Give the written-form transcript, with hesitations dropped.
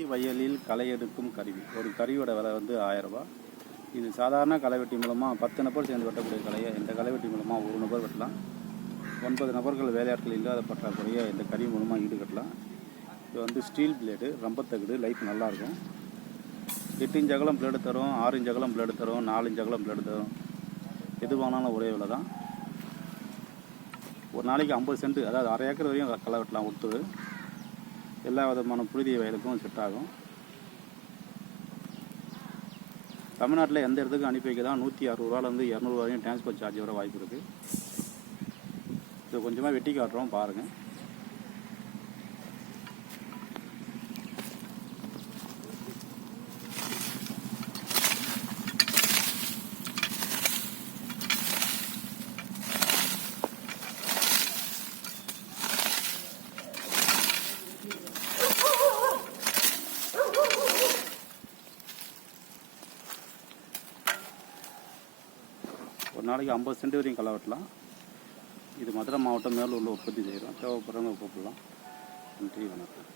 வயலில் களை எடுக்கும் கருவி. ஒரு கருவியோட விலை வந்து 1000 ரூபா. இது சாதாரண களைவெட்டி மூலமாக 10 நபர் சேர்ந்து வெட்டக்கூடிய கலையை இந்த களைவெட்டி மூலமாக ஒரு நபர் வெட்டலாம். 9 நபர்கள் வேலையாட்கள் இல்லாத பற்றாக்குறையை இந்த கருவி மூலமாக ஈடுகட்டலாம். இது வந்து ஸ்டீல் பிளேடு, ரம்பத்தகுடு, லைஃப் நல்லாயிருக்கும். 8 இன்ச் அகலம் பிளேடு தரும், 6 இன்ச் அகலம் பிளேடு தரும், 4 இன்ச் அகலம் பிளேடு தரும். எது வாங்கினாலும் ஒரே விலை தான். ஒரு நாளைக்கு 50 சென்ட், அதாவது அரை ஏக்கர் வரையும் களை வெட்டலாம். ஒத்து எல்லா விதமான புழுதிய வயலுக்கும் செட் ஆகும். தமிழ்நாட்டில் எந்த இடத்துக்கும் அனுப்பி வைக்க தான் 160 ரூபாலேருந்து 200 வரையும் டிரான்ஸ்போர்ட் சார்ஜ் வர வாய்ப்பு இருக்குது. இது கொஞ்சமாக வெட்டி காட்டுறோம் பாருங்கள். ஒரு நாளைக்கு 50 சென்ட் வரையும் களை வெட்டலாம். இது மதுரை மாவட்டம் மேலூரில் உற்பத்தி செய்கிறோம். தேவைப்படுறவங்க கூப்பிடலாம். நன்றி, வணக்கம்.